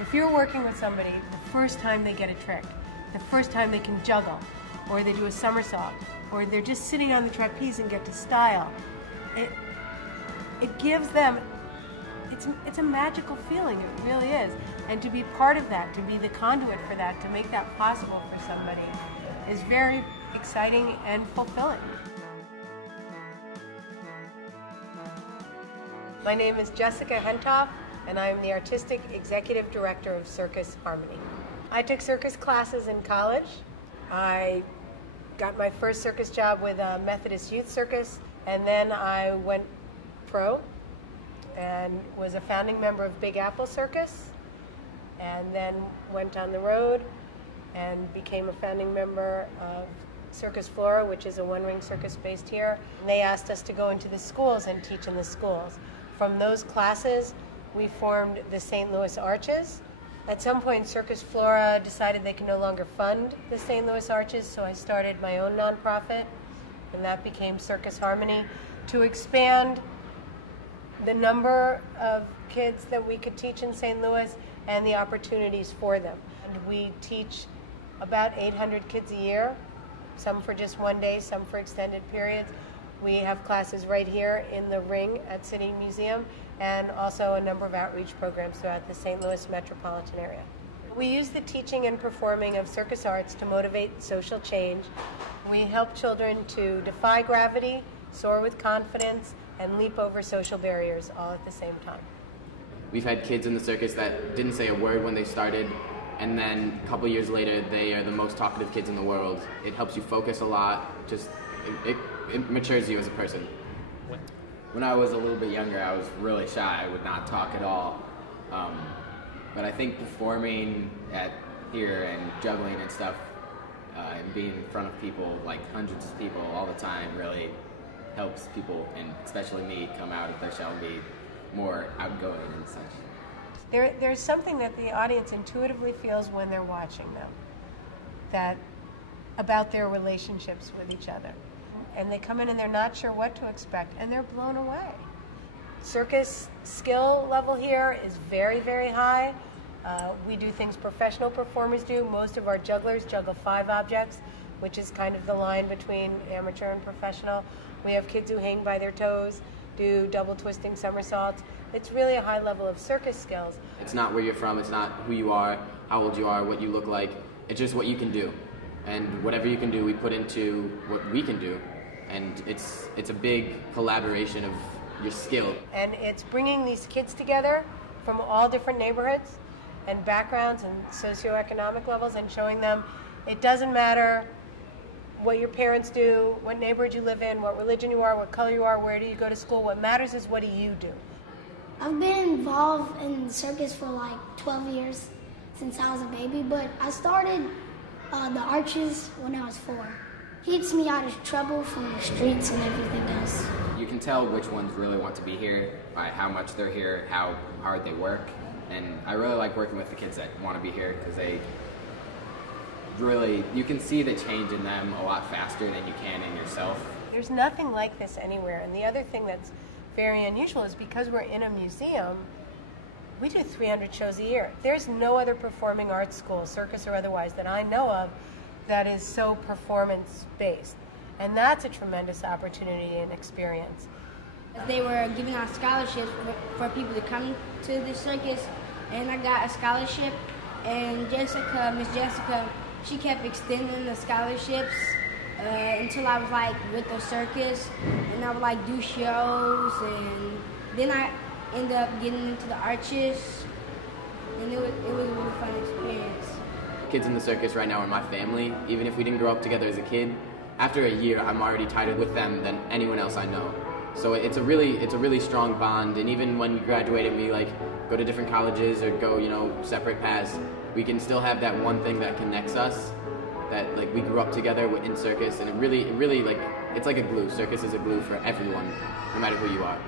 If you're working with somebody, the first time they get a trick, the first time they can juggle, or they do a somersault, or they're just sitting on the trapeze and get to style, it gives them, it's a magical feeling, it really is. And to be part of that, to be the conduit for that, to make that possible for somebody is very exciting and fulfilling. My name is Jessica Hentoff, and I am the Artistic Executive Director of Circus Harmony. I took circus classes in college. I got my first circus job with a Methodist Youth Circus, and then I went pro and was a founding member of Big Apple Circus, and then went on the road and became a founding member of Circus Flora, which is a one-ring circus based here. And they asked us to go into the schools and teach in the schools. From those classes, we formed the St. Louis Arches. At some point, Circus Flora decided they could no longer fund the St. Louis Arches, so I started my own nonprofit, and that became Circus Harmony, to expand the number of kids that we could teach in St. Louis and the opportunities for them. And we teach about 800 kids a year, some for just one day, some for extended periods. We have classes right here in the ring at City Museum, and also a number of outreach programs throughout the St. Louis metropolitan area. We use the teaching and performing of circus arts to motivate social change. We help children to defy gravity, soar with confidence, and leap over social barriers all at the same time. We've had kids in the circus that didn't say a word when they started, and then a couple years later they are the most talkative kids in the world. It helps you focus a lot, it matures you as a person. When I was a little bit younger, I was really shy. I would not talk at all. But I think performing here and juggling and stuff, and being in front of people, like hundreds of people all the time, really helps people, and especially me, come out of their shell and be more outgoing and such. There's something that the audience intuitively feels when they're watching them, about their relationships with each other. And they come in and they're not sure what to expect, and they're blown away. Circus skill level here is very, very high. We do things professional performers do. Most of our jugglers juggle 5 objects, which is kind of the line between amateur and professional. We have kids who hang by their toes, do double twisting somersaults. It's really a high level of circus skills. It's not where you're from, it's not who you are, how old you are, what you look like. It's just what you can do. And whatever you can do, we put into what we can do. And it's a big collaboration of your skill. And it's bringing these kids together from all different neighborhoods and backgrounds and socio-economic levels, and showing them it doesn't matter what your parents do, what neighborhood you live in, what religion you are, what color you are, where do you go to school. What matters is what do you do. I've been involved in the circus for like 12 years since I was a baby, but I started the Arches when I was 4. Keeps me out of trouble from the streets and everything else. You can tell which ones really want to be here by how much they're here, how hard they work. And I really like working with the kids that want to be here, because you can see the change in them a lot faster than you can in yourself. There's nothing like this anywhere. And the other thing that's very unusual is because we're in a museum, we do 300 shows a year. There's no other performing arts school, circus or otherwise, that I know of that is so performance-based. And that's a tremendous opportunity and experience. They were giving out scholarships for people to come to the circus, and I got a scholarship, and Miss Jessica, she kept extending the scholarships until I was like with the circus, and I would like do shows, and then I ended up getting into the Arches, and it was a really fun experience. Kids in the circus right now are my family. Even if we didn't grow up together as a kid, after a year I'm already tighter with them than anyone else I know. So it's a really strong bond, and even when we graduate and we like go to different colleges or go, separate paths, we can still have that one thing that connects us, that like we grew up together in circus, and it really like it's like a glue. Circus is a glue for everyone, no matter who you are.